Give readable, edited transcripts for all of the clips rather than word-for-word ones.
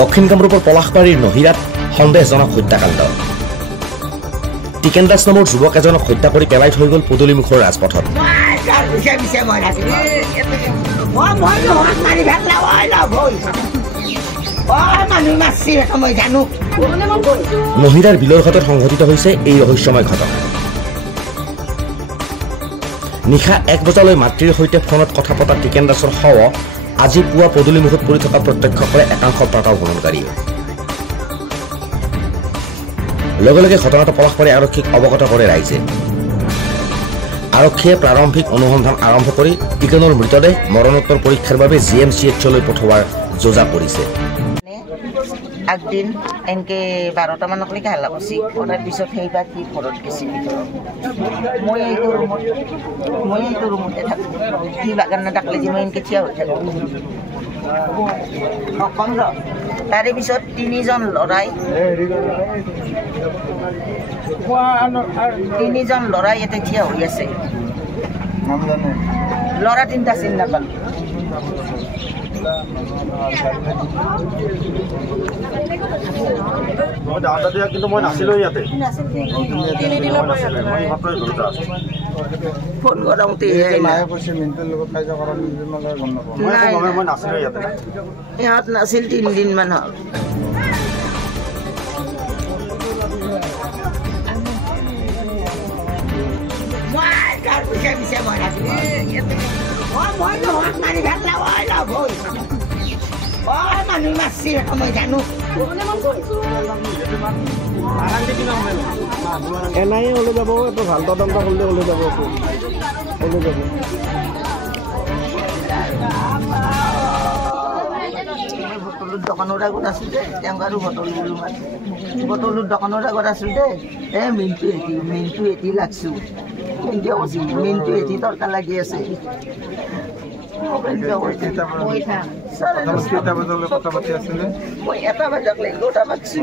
দক্ষিণ কামৰূপৰ পলাশবাৰীৰ নহিৰাত সন্দেহজনক হত্যাকাণ্ড। টিকেন দাস নামৰ যুৱক এজনক হত্যা কৰি পেলাই থৈ গ'ল পদূলিমুখৰ ৰাজপথত। নহিৰাৰ বিলৰ ঘাটত সংঘটিত হৈছে এই ৰহস্যময় ঘটনা। নিশা 1 বজালৈ মাতৃৰ সৈতে ফোনত কথা পতা টিকেন দাসৰ শৱ আজি পুৱা পদূলিমুখত পৰি থকা প্ৰত্যক্ষ কৰে একাংশ পাতাল ভ্ৰমণকাৰীয়ে। লগে লগে ঘটনাটো পলাশবাৰী আৰক্ষীক অৱগত কৰে ৰাইজে। আৰক্ষীয়ে প্ৰাৰম্ভিক অনুসন্ধান আৰম্ভ কৰি টিকেনৰ মৃতদেহ মৰণোত্তৰ পৰীক্ষাৰ বাবে GMCHলৈ পঠোৱাৰ যোজা কৰিছে। আগদিন এনকে 12টা মানলৈকে হাল্লা কৰিছে, কৰাৰ পিছত সেইবাৰ কি ঘৰত গৈছে। মই এইটো ৰুমতে থাকোঁ, সি বাগান নাথাকিলে যে মই এনকে থিয় হৈ থাকোঁ। তাৰে পিছত 3জন ল'ৰাই ইয়াতে থিয় হৈ আছে। ল'ৰা 3টা চিনি নাপালোঁ। কিন্তু মই নাছিলোঁ ইয়াতে। ফোন কৰোঁতে ইহঁত নাছিল 3 দিনমান হ'ল। মানুহ মাছি মই জানো এনাই ওলাই যাব, এইটো ভাল তদন্ত কৰিলে ওলাই যাব। দোকানৰ আগত আছোঁ দে, তেওঁক আৰু বটলৰ দোকানৰ আগত আছোঁ দে। মিনটো এটি লাগছোঁ, মিনটো এটি দৰকাৰ লাগি আছে। মই 1টা বজাত লাগি 2টা বাজছি।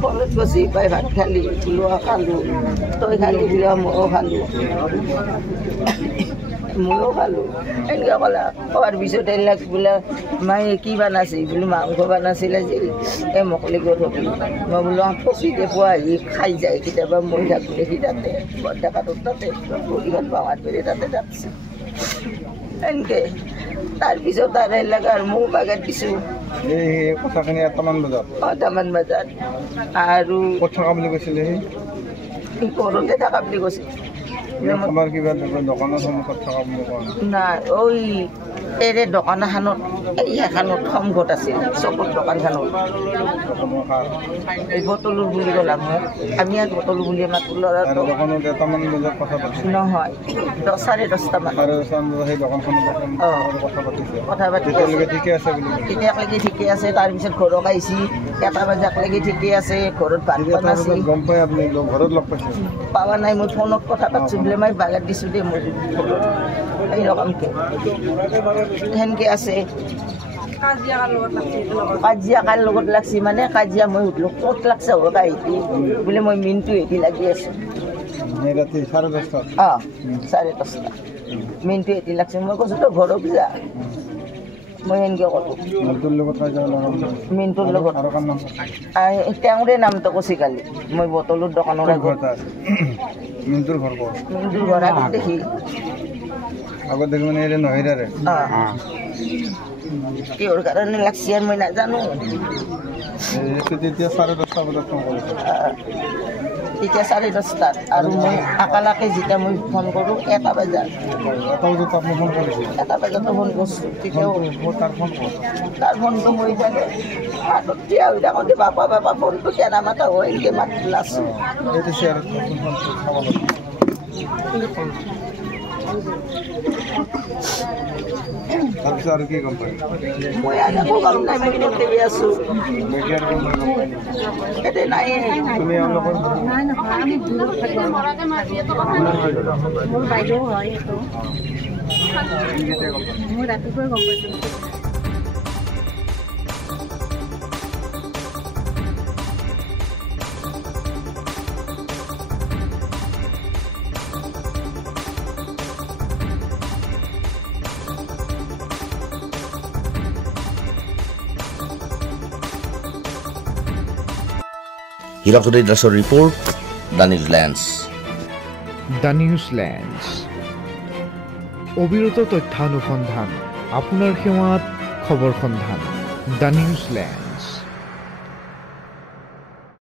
ফলত গৈছি পাই ভাত খালি, লোৱা খালোঁ, তই খালি বোলে ময়ো খালোঁ। এনেকৈ ক'লা। খোৱাৰ পিছত এইবিলাক বোলে মায়ে কি বনাইছে বোলো, মাংস বনাইছিল আজি। মোক লগত হবি মই বোলো ফচিতে পোৱা আহি খাই যায় কেতিয়াবা। মই থাকোঁ দেখি তাতে বৰডেকাটোৰ তাতে ভৰিখন পাৱাৰ পেৰে তাতে যাচ্ছে এনেকৈ। তাৰপিছত আৰু এইবিলাক আৰু ময়ো বাগাত দিছোঁ। কথাখিনি 1টামান বজাত আৰু কথা বুলি কৈছিলে, ঘৰতে থকা বুলি কৈছে। আমাৰ কিবা দোকানৰ সন্মুখত থকা বুলি কোৱা নাই, ওই এৰে দোকান এখনত এইখনত সংঘত আছিল, চকুৰ দোকানখনত। এই বটলৰ বুলি ক'লাম মোক, আমি ইয়াত বটল বুলি মাতো। ল'ৰাটো দোকানত 1টামান বজাত কথা পাতিছে নহয়, 10:30মান সেই দোকানখনত কথা পাতি ঠিকে আছে বুলি তেতিয়ালৈকে ঠিকে আছে। তাৰপিছত ঘৰত আহিছি 1টা বজালৈকে ঠিকে আছে। ঘৰত ভাত বনাইছে। গম পাই আপুনি ঘৰত লগ পাইছে? পাৱা নাই, মই ফোনত কথা পাতিছোঁ বোলে মই বাগাত দিছোঁ দেই। মই এইৰকমকৈ সেনেকৈ আছে। কাজিয়া কাৰ লগত লাগছি মানে কাজিয়া মই সুধিলোঁ ক'ত লাগছে হ'ব কাহিনী বোলে মই মিনটো এটি লাগি আছোঁ। ৰাতি 10:30 অঁ 10:30 মিনটো এটি লাগছে। মই কৈছোঁ তই ঘৰত যা। মই এনেকৈ ক'লোঁ মিনটোৰ লগত। তেওঁৰে নামটো কৈছে কালি। মই বটলৰ দোকানৰ আগত মিনটোৰ ঘৰ ক'ত? মিনটোৰ ঘৰ আগত দেখি মানে এৰে নহিৰাৰে। কিহৰ কাৰণে লাগছি আৰু মই নাজানো। তেতিয়া 10:30 বজাত ফোন কৰিছে। তেতিয়া 10:30 আৰু মই আকালাকে যেতিয়া মই ফোন কৰোঁ 1টা বজাত। 1টা বজাত আপুনি ফোন কৰিছে? 1টা বজাতো ফোন কৰিছোঁ। তেতিয়াও তাৰ ফোনটো মই জানে হাতত দিয়া হৈ থাকোঁতে বাপা ফোনটো কেনা মাতা হয় এনেকৈ মাতি লাছোঁ। তাৰপিছত আৰু কি গম পায়? মই একো গম নাই, মই ঘৰতে আছোঁ। এতিয়া নাই তুমি অলপমান মোৰ বাইদেউ হয় এইটো। মই ৰাতিপুৱাই গম পাইছোঁ। হীৰকজ্যোতি দাসৰ ৰিপৰ্ট, দ্য নিউজিলেণ্ডছ। দ্য নিউজিলেণ্ডছ অবিৰত তথ্যানুসন্ধান আপোনাৰ সেৱাত খবৰ সন্ধান দ্য নিউজিলেণ্ড।